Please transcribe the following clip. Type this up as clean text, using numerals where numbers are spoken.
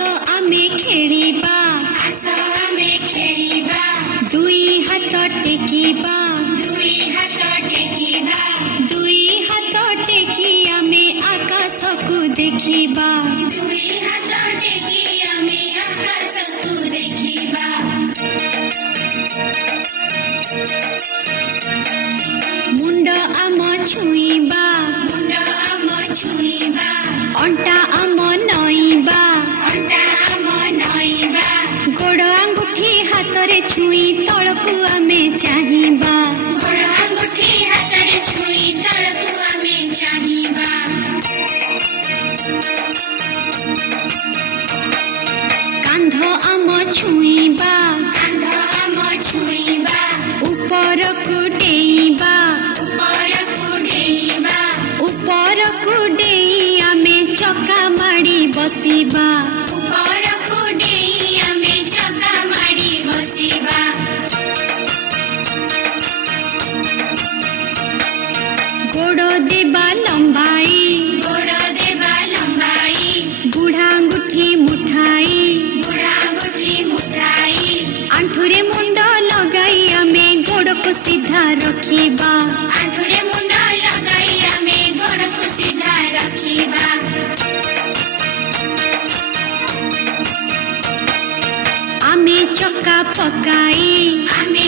आमे खेलिबा आस आमे खेलिबा दुई हाथ टेकिबा दुई हाथ टेकिबा दुई हाथ टेकी आमे आकाश को देखिबा दुई हाथ टेकी आमे आकाश को देखिबा मुंड आम छुईबा मुंड आम छुईबा अंटा आम नईबा अंटा आम नईबा गोड़ आंगुठी हाथ रे छुई तळकु आमे चाहिबा गोड़ आंगुठी हाथ रे छुई तळकु आमे चाहिबा कांध आम छुईबा कांध आम छुईबा ऊपर को डेईबा ऊपर को डेई आमे चका माड़ी बसिबा ऊपर को डेई आमे चका माड़ी बसिबा गोड़ देबा लंबाई बुढ़ा अंगुठी मुठाई आंठुरे मुंड लगाई आमे गोड़ को सीधा रखिबा आंठुरे मुंड लगाई आमे गोड़ को सीधा रखिबा आमे चक्का पकाई आमे